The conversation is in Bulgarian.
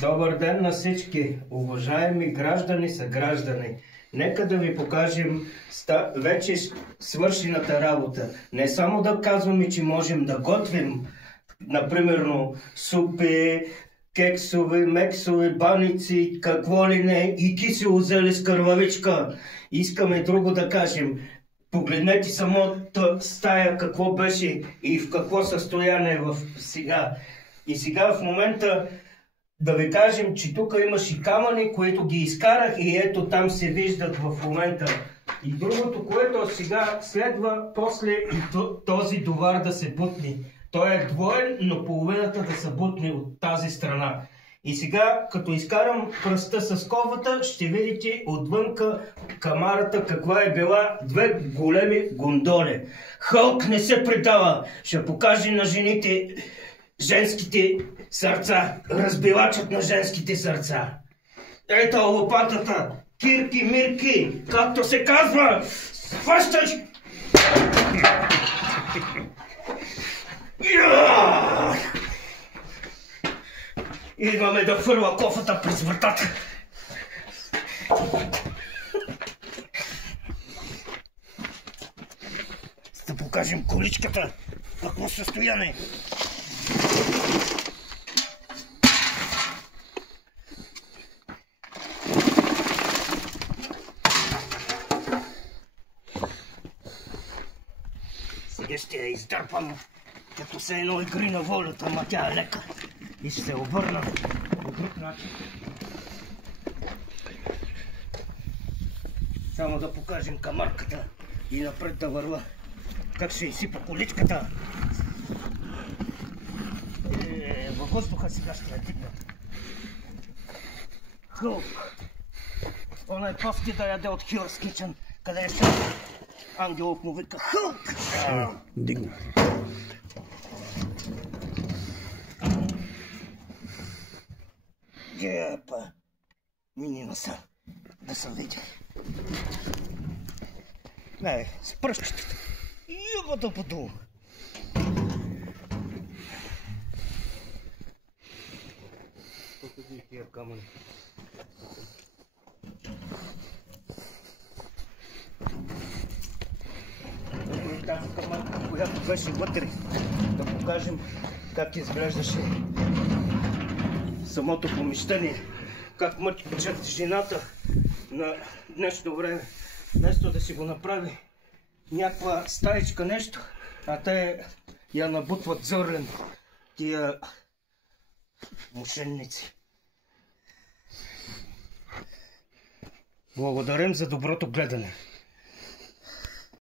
Добър ден на всички, уважаеми граждани, съграждани. Нека да ви покажем вече свършената работа. Не само да казваме, че можем да готвим, например, супи, кексове, мексове, баници, какво ли не, и кисело зеле с кървавичка. Искаме друго да кажем. Погледнете самата стая какво беше и в какво състояние е сега. И сега в момента да ви кажем, че тук имаше камъни, които ги изкарах и ето там се виждат в момента. И другото, което сега следва, после и този довар да се бутне. Той е двоен, но половината да се бутне от тази страна. И сега, като изкарам пръста с ковата, ще видите отвънка камарата каква е била, две големи гондоли. Хълк не се предава, ще покаже на жените женските сърца, разбивачът на женските сърца. Ето лопатата, кирки, мирки, както се казва, хващаш! Идваме да хвърля кофата през вратата. Да покажем количката, какво състояние. Сега ще я издърпам, като се едно игри на волята, ама тя е лека. И ще се обърна по друг начин. Само да покажем камарката и напред да върва. Как ще изсипа количката. Във въздуха сега ще я дигна. Хълк! Она е паски да яде от Hell's Kitchen, къде е сега. Ангелов му вика Хълк! Дигна. Гепа! Мини насам, да съм видя. Не, с пръщчетата. Ебата-пъту! Покажи тия камъни. Тази камънка, която беше вътре, да покажем как изглеждаше самото помещение, как мъчат жената на днешно време. Вместо да си го направи някаква стаечка нещо, а те я набутват зърлен, тия мошенници. Благодарим за доброто гледане.